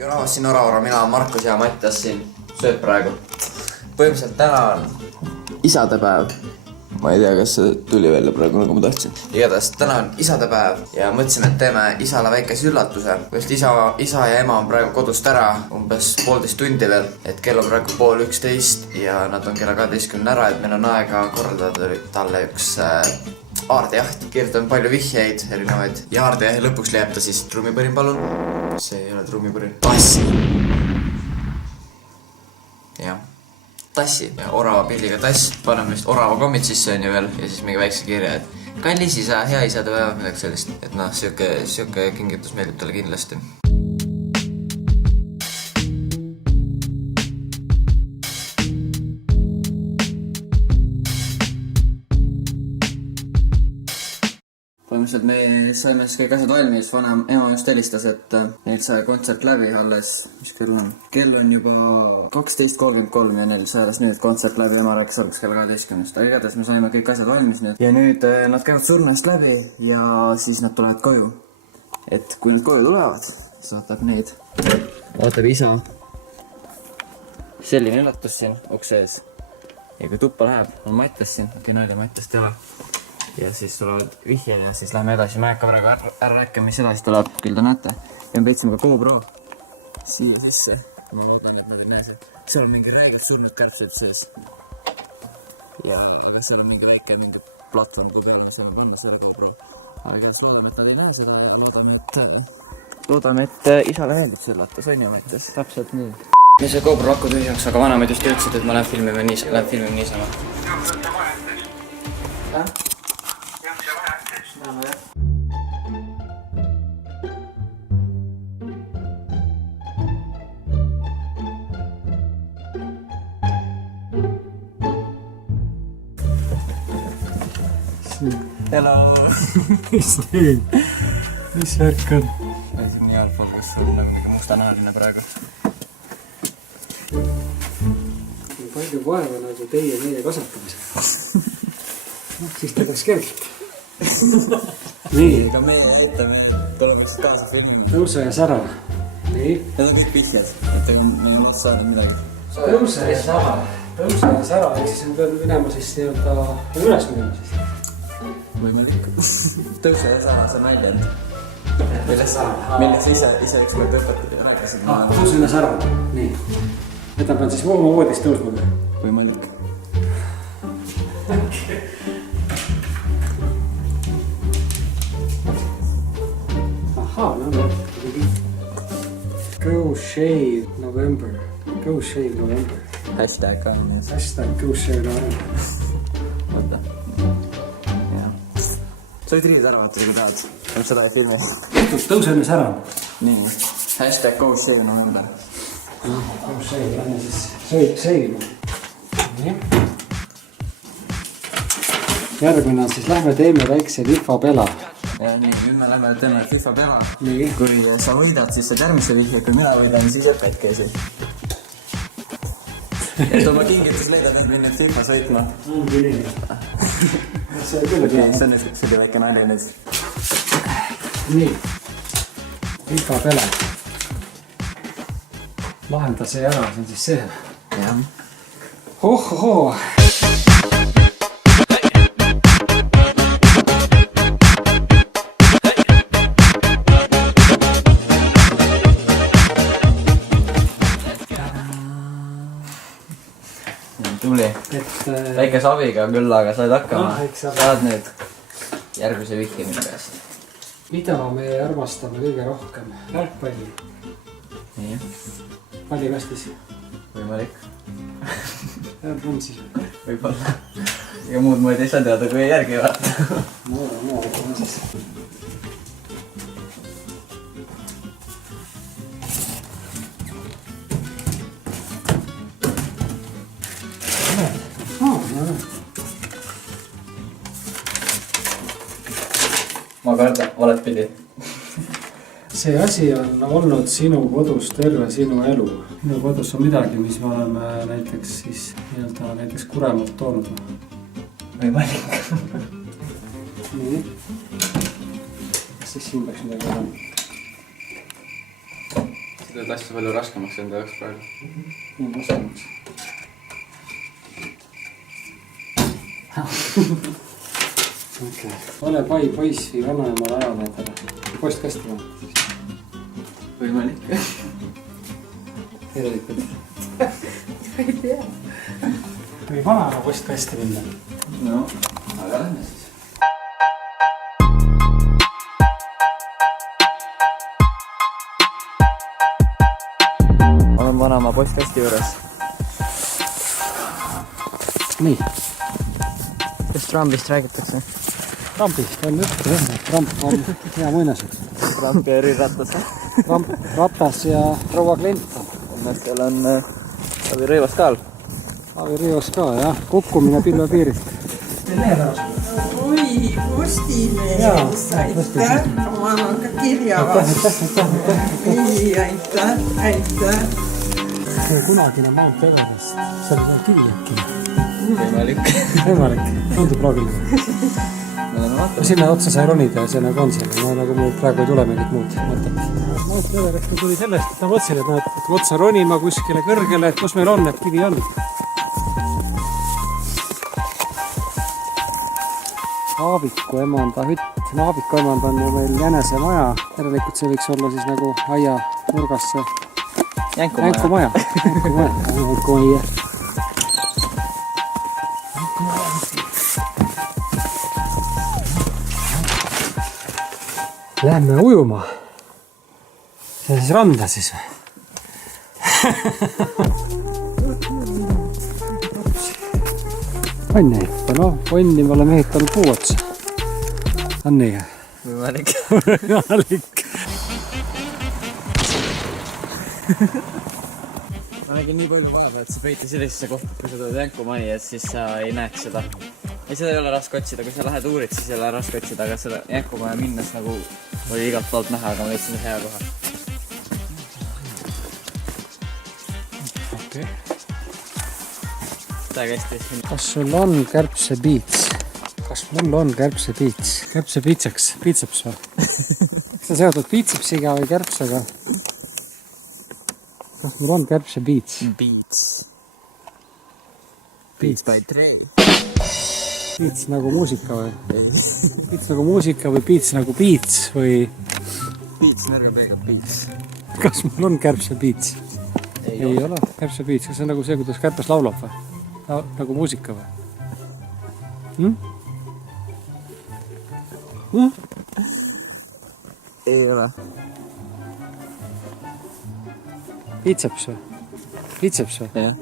Jura, siin Oraura, mina olen Markus ja Mattias siin sööb praegu. Põhimõtteliselt täna on isadepäev. Ma ei tea, kas see tuli välja praegu, nagu ma tahtsin. Igatahes täna on isadepäev ja mõtlesin, et teeme isale väikese üllatuse. Just isa ja ema on praegu kodust ära, umbes 1,5 tundi veel. Et kell on praegu 10:30 ja nad on kella 12 ära, et meil on aega korraldada talle üks aardejaht. Kirjutan palju vihjeid, erinevaid. Ja aardejahi lõpuks leiab ta siis trummipõrin, palun. See ei ole trummipõrin. Tassi! Jah. Tassi ja orava pilliga tass, paneme vist orava kommid sisse on ju veel ja siis mingi väikse kirja, et kallis isa, hea isadepäev, midagi sellist. Et noh, siuke kingitus meeldib talle kindlasti. Põhimõtteliselt me saime siis kõik asjad valmis, vanem ema just helistas, et neil sai kontsert läbi alles, mis kell on? Kell on juba 12:33 ja neil sai alles nüüd kontsert läbi, ema rääkis alguses kella 12. Aga igatahes me saime kõik asjad valmis nüüd. Ja nüüd nad käivad surnest läbi ja siis nad tulevad koju. Et kui nad koju tulevad, siis vaatab neid. Vaatab isa. Selline üllatus siin ukse ees. Ja kui tuppa läheb, on Mattias siin. Okei, nali Mattias teha. Ja siis tulevad vihje ja siis lähme edasi. Ma ei hakka praegu ära rääkima, mis edasi tuleb, küll te näete. Ja me peitsime ka GoPro siia sisse. Ma mõtlen, et nad ei näe see. Seal on mingi räigelt surnud kärtsid sees. Ja seal on mingi väike platvorm, kui peal on seal panna selle GoPro. Aga igatahes loodame, et nad ei näe seda. Loodame, et isale meeldib see üllatus, on ju mõttes. Täpselt nii. Me see GoPro akku tühjaks, aga vanemad just ütlesid, et ma lähen filmima niisama. Näeme jah. Hello! Mis teed? Mis värk on? Siin nii allpool, kus on nagu mingi mustanahaline praegu. Palju vaeva nagu teie meie kasvatamisel. Siis ta kas kergelt. Nii. Ka meie tulevaks kaasa filmima. Tõuse ja sära. Nii. Need on kõik vihjad, et meil nüüd saada midagi. Tõuse ja sära. Tõuse ja sära, ehk siis me peame minema siis nii-öelda üles minema siis. Võimalik. Tõuse ja sära, see väljend. Milles ise üks kord õpetad ja rääkisid. Tõuse ja sära. Nii. Et ma pean siis oma voodist tõusma. Võimalik. Ahaa, no. Go Shave November. Go Shave November. Hashtag ka on ees. Hashtag Go Shave November. Võtta. Jah. Sa võid riided ära vaata, kui tahad. Aga seda ei filmi. Tõuse enne sära. Nii. Hashtag Go Shave November. Go Shave, lähme siis seivima. Nii. Järgmine on siis lähme teeme väikse FIFA pela. Ja nii, nüüd me lähme teeme FIFA pela. Nii. Kui sa võidad, siis saad järgmise vihje. Kui mina võidan, siis jääb käsi. Et oma kingitus leida neid mind nüüd FIFA sõitma. Ongi nii. See on küll okei, see oli väike nalja nüüd. Nii. FIFA pela. Lahenda see ära, see on siis see. Jah. Hohohoo. Tuli. Väikes abiga küll, aga said hakkama. Saad nüüd järgmise vihje minu käest. Mida me armastame kõige rohkem? Jalgpalli. Nii. Pallikastis. Võimalik. On siis. Võib-olla. Ega muud moodi ei saa teada, kui ei järgi vaata. No, siis. Ma kardan, valet pidi. See asi on olnud sinu kodus terve sinu elu. Minu kodus on midagi, mis me oleme näiteks siis näiteks Kuremalt toonud. Võimalik. Nii. Siis siin peaks midagi olema. sa teed asja palju raskemaks enda jaoks praegu. Nii raskemaks. Okay. Ole pai poiss või vanaemale ajaneedele. Postkasti või? Võimalik. Tegelikult. Ei tea. Või vanaema postkasti minna. No, aga lähme siis. Olen vanaema postkasti juures. Nii. Kas trambist räägitakse? Trampist on juttu jah, tramp on hea muinasjutt. Tramp ja Jüri Ratas. Tramp, Ratas ja proua Clinton. Õnnestel on Taavi Rõivas ka all. Taavi Rõivas ka jah, kukkumine pilvepiirilt. Oi, postimees, aitäh. Ma annan ka kirja vastu. Ei, aitäh. Kunagine Mount Everest, seal on kivi äkki. Võimalik. Võimalik, tundub loogiline. Sinna otsa sai ronida ja see nagu on seal. Nagu mul praegu ei tule mingit muud mõtet. Mount Everest tuli sellest, et ma mõtlesin, et otsa ronima kuskile kõrgele, et kus meil on, et kivi on. Aaviku emanda hütt. Aaviku emanda on ju meil jänese-maja. Järelikult see võiks olla siis nagu aia nurgas see jänkumaja. Jänkumaja. Lähme ujuma. See on siis randa siis või? On nii? No, onni me oleme ehitanud puu otsa. On nii? Võimalik. Võimalik. Ma nägin nii palju vaeva, et sa peiti sellisesse kohta, kui sa tuled jänkumajja, et siis sa ei näeks seda. Ei, seda ei ole raske otsida, kui sa lähed uurid, siis ei ole raske otsida, aga seda jänkumaja minnes nagu oli igalt poolt näha, aga ma leidsin hea koha. Okay. Täiega hästi. Kas sul on kärbsepiits? Kas mul on kärbsepiits? Kärbsepiitsaks? Piitseps või? Kas sa seotud piitsepsiga või kärbsega? Kas mul on kärbsepiits? Beats. Beats by Dre. Piits nagu muusika või? Piits nagu muusika või piits nagu piits või? Beats, nõrga peega beats. Kas mul on kärbsepiits? Ei ole kärbsepiits. Kas see on nagu see, kuidas kärbes laulab või? Nagu muusika või? Ei ole. Piitseps või? Piitseps või? Jah.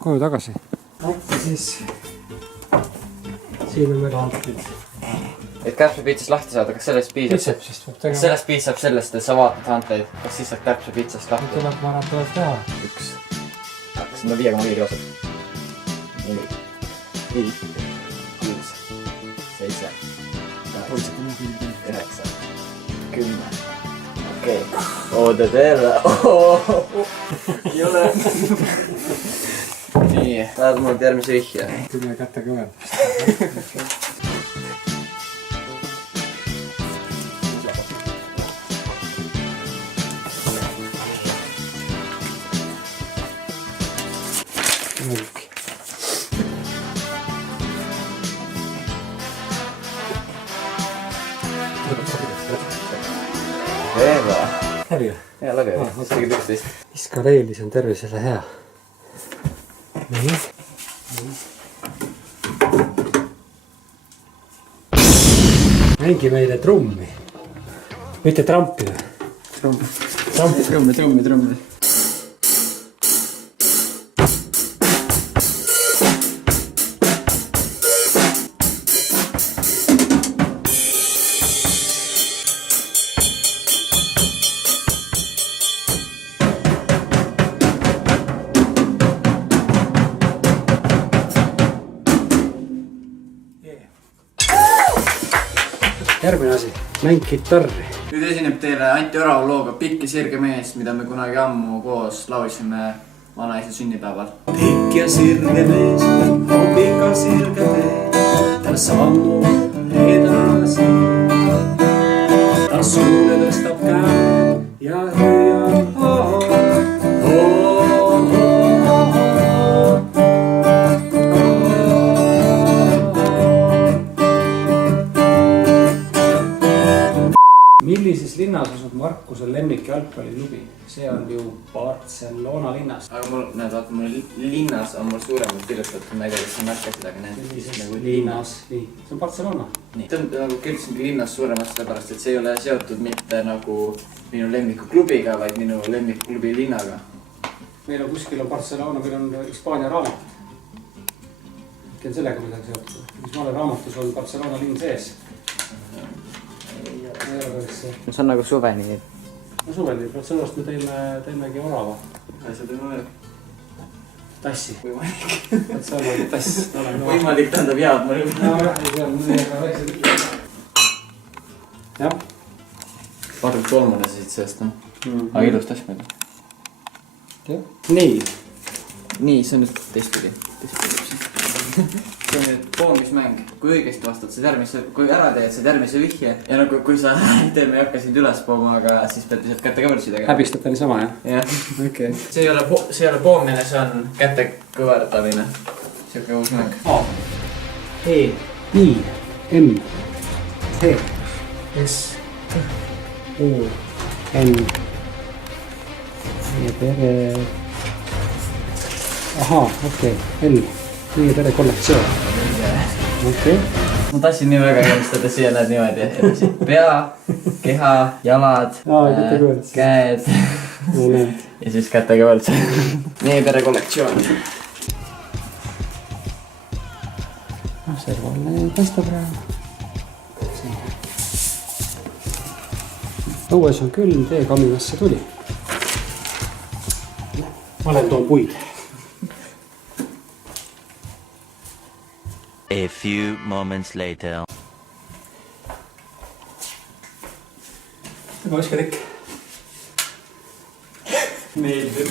Koju tagasi. Äkki siis siin on meil antid. Et kärbsepiitsast lahti saada, kas sellest piisab? Piitsepsist peab tegema. Sellest piisab sellest, et sa vaatad hanteid, kas siis saab kärbsepiitsast lahti? Tuleb, ma arvan, tuleb teha. 1. Kas need on 5,5 kilosid? 4, 5, 6, 7, 8, 9, 10. Okei. Oodad jälle. Ei ole. Nii, tahad mult järgmise vihje? Kümme kätte kõvemast. Eeva. Läbi või? Hea läbi, isegi 11. Iskareelis on tervisele hea. Nii. Mängi meile trummi. Mitte trampi või? Trummi. Järgmine asi, mäng kitarri. Nüüd esineb teile Anti Orava looga Pikk ja sirge mees, mida me kunagi ammu koos laulsime vanaisa sünnipäeval. Pikk ja sirge mees on pika sirge mees, ta sammub edasi. Taskuule tõstab käe ja hüüab Millises linnas asub Markuse lemmik jalgpalliklubi? See on ju Barcelona linnas. Aga mul, näed, vaata, mul linnas on mul suuremalt kirjutatud, ma ei tea, kas sa märkasid, aga näed. Millises linnas? Nii, see on Barcelona. Nii, ta on nagu kirjutasingi linnas suuremalt sellepärast, et see ei ole seotud mitte nagu minu lemmikuklubiga, vaid minu lemmikklubi linnaga. Meil on kuskil on Barcelona, meil on Hispaania raamat. Äkki on sellega midagi seotud. Hispaania raamatus on Barcelona linn sees. See on nagu suveni. No suveni, sellepärast me teemegi orava. Asja teeme veel. Tassi. Võimalik. See on nagu tass. Võimalik tähendab jaad, ma rõõm. Jah. Vaadake kolmane siit seest, no. Aga ilus tass meil. Nii. Nii, see on nüüd teistpidi. See on nüüd poomismäng. Kui õigesti vastad, kui ära teed, saad järgmise vihje. Ja nagu kui sa teeme ei hakka sind üles pooma, aga siis pead lihtsalt kätte kõverdusi tegema. Häbistab ta niisama, jah? Jah. Okei. See ei ole poomine, see on kätte kõverdamine. Siuke uus mäng. A. E. I. M. T. S. O. N. Meie pere. Ahaa, okei. L. Meie pere kollektsioon. Okei. Ma tahtsin nii väga jõustada siia näed niimoodi. Pea, keha, jalad, käed ja siis kätega võrdse. Meie pere kollektsioon. Servalle paistab praegu. Õues on külm, tee kaminasse tuli. Valen toon puid. A few moments later. Ma oskan ikka. Meeldib.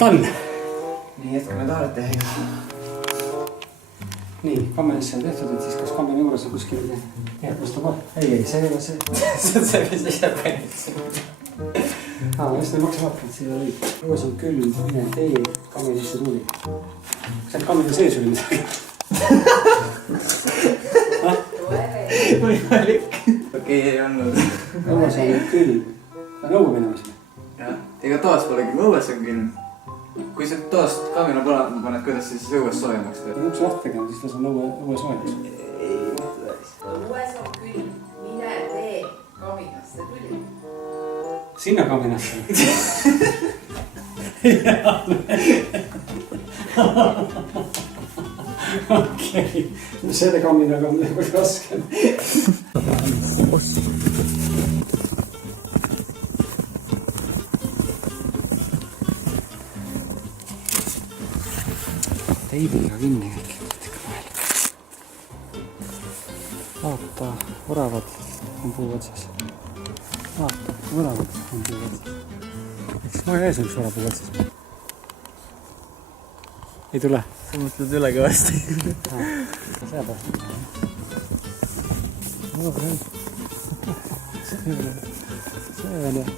Tal. Nii, jätkame taarete häiga. Nii, kammenisse on tehtud, et siis kas kammen juures on kuskil jääb vastu kohe? Ei, see ei ole see. See on see, mis jääb ainult. Just need maksavaatavad, siin on õig. Õues on külm, mine tee, kammenisse tuli. Kas seal kammen sees oli midagi? Võimalik. Okei, ei olnud. Õues on külm. Ta on õue minemas. Jah, ega toas polegi, õues on külm. Kui sa toast kamina põlema paned, kuidas siis õues soojemaks teeb? Kui uks lahti tegema, siis las on õue soojemaks. Ei, mitte täis. Õues on külm, mine tee kaminasse tuli. Sinna kaminasse. Okei. Selle kaminaga on midagi raskem. Teibiga kinni kõik. Vaata, oravad on puu otsas. Vaata, oravad on puu otsas. Eks maja ees on üks orav puu otsas. Ei tule? Sa mõtled üle kõvasti. See jääb. See on jah.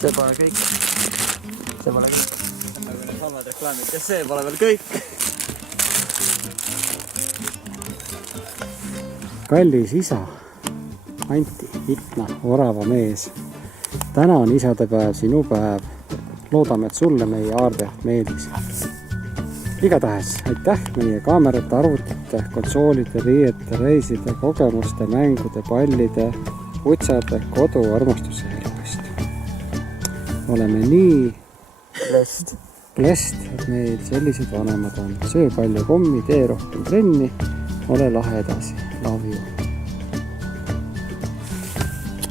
See pole kõik. See pole kõik. Nagu need samad reklaamid. Ja see pole veel kõik. Kallis isa, Anti, Itna, orava mees. Täna on isadepäev, sinu päev. Loodame, et sulle meie aardeaht meeldis. Igatahes, aitäh meie kaamerate, arvutite, konsoolide, riiete, reiside, kogemuste, mängude, pallide, utsade, kodu, armastuse elu eest. Oleme nii blessed, et meil sellised vanemad on. Söö palju kommi, tee rohkem trenni, ole lahe edasi. Love you.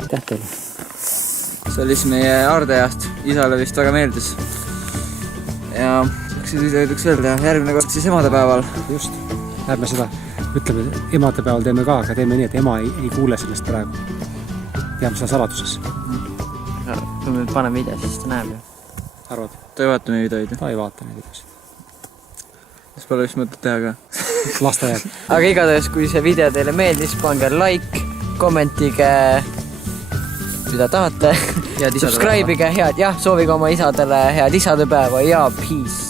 Aitäh teile. see oli siis meie Ardejast, isale vist väga meeldis. Ja üks öelda, järgmine kord siis emadepäeval. Just, lähme seda, ütleme, emadepäeval teeme ka, aga teeme nii, et ema ei kuule sellest praegu. Teame seda saladuses. Kui me paneme video, siis ta näeb ju. Arvad? Ta ei vaata meie videoid. Ta ei vaata neid videosid. Siis pole vist mõtet teha ka. Las ta jääb. Aga igatahes, kui see video teile meeldis, pange like, kommentige, mida tahate. Subscribe'ige, soovige oma isadele head isadepäeva ja peace!